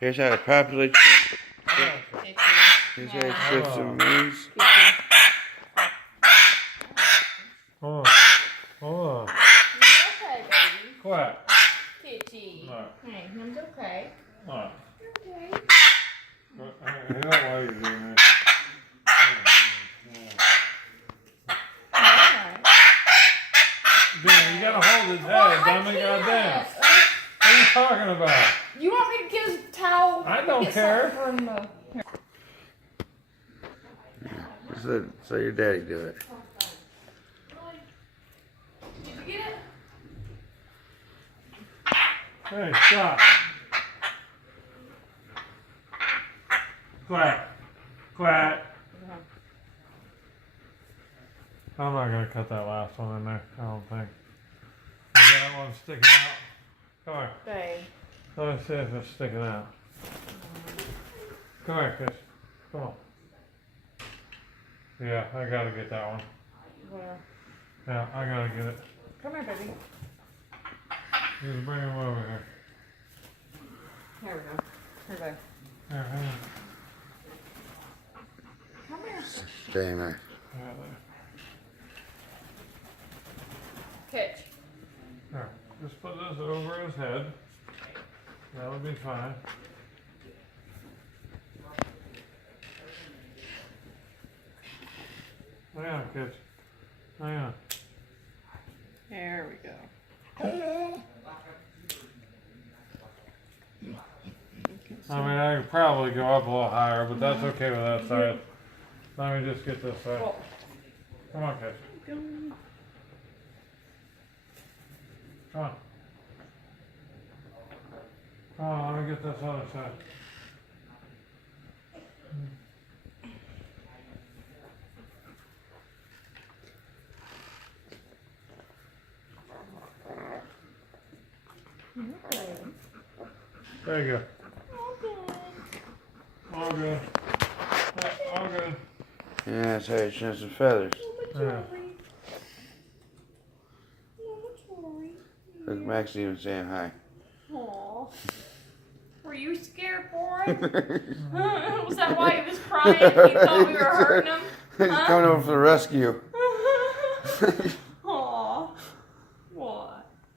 Here's how to populate. Here's how to shift some moves. Oh. Oh. Okay, baby. Quiet. Kitty. Right. Hey, I'm okay. Alright. Okay. I don't like you doing this. Dude, you gotta hold his head, dummy, goddamn. What are you talking about? You want me to get his towel? I don't care. So your daddy do it. Did you get it? Hey, stop. Quiet. Quiet. I'm not gonna cut that last one in there, I don't think. That one's sticking out. Come here. Babe. Let me see if it's sticking out. Come here, Kiss. Come on. Yeah, I gotta get that one. Where? Yeah, I gotta get it. Come here, baby. Just bring him over here. Here we go. Here we go. Here, hang on. Come here. Staying there. Yeah, Catch. there. Just put this over his head. That would be fine. Hang on, kids. Hang on. There we go. I mean, I could probably go up a little higher, but that's okay with that side. Let me just get this side. Come on, kids. Come on. Come on, let me get this other side. There you go. All good. Yeah, all good. Yeah, that's how you change some feathers. Yeah. Look, Max even saying hi. Aw. Were you scared for him? Was that why he was crying? He thought we were hurting him? He's coming over for the rescue.